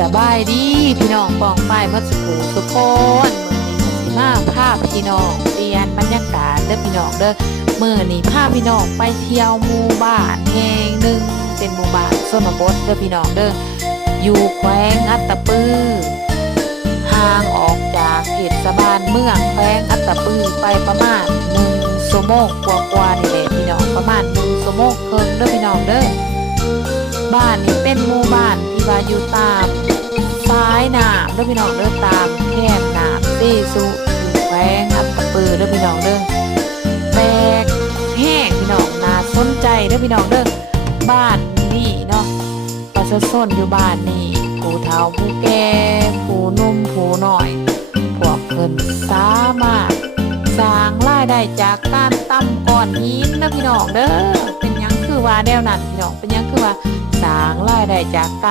สบายดีพี่น้องปองไปายมัสุขสุขคนมือนี้สิมาภาพพี่น้องเปลี่ยนบรรยากาศเด้อพี่น้องเด้อมือนี้พาพพี่น้องไปเที่ยวหมู่บ้านแห่งหนึ่งเป็นหมู่บ้านชนบทเด้อพี่น้องเด้ออยู่แขวงอัตตปือห่างออกจากเขตสบานเมืองแขวงอัตตปือไปประมาณหนึ่งชั่วโมงกว่าๆนี่แหละพี่น้องประมาณหนึ่งชั่วโมงครึ่งเด้อพี่น้องเด้อบ้านนี้เป็นหมู่บ้านที่ว่าอยู่ตามซ้าย น้ำเด้อพี่น้องเด้อตามแคมน้ำเซซุอยู่แขวงอัตตปือเด้อพี่น้องเด้อแตกแห้งพี่น้องน่าสนใจเด้อพี่น้องเด้อบ้านนี่เนาะประชาชนอยู่บ้านนี่ผู้เฒ่าผู้แก่ผู้นุ่มผู้หน้อยพวกเพิ่นสามารถสร้างรายได้จากการตั้มก้อนหินนะพี่น้องเด้อเป็นยังคือว่าแนวนั้นพี่น้องเป็นยังคือว่าสร้างรายได้จากการ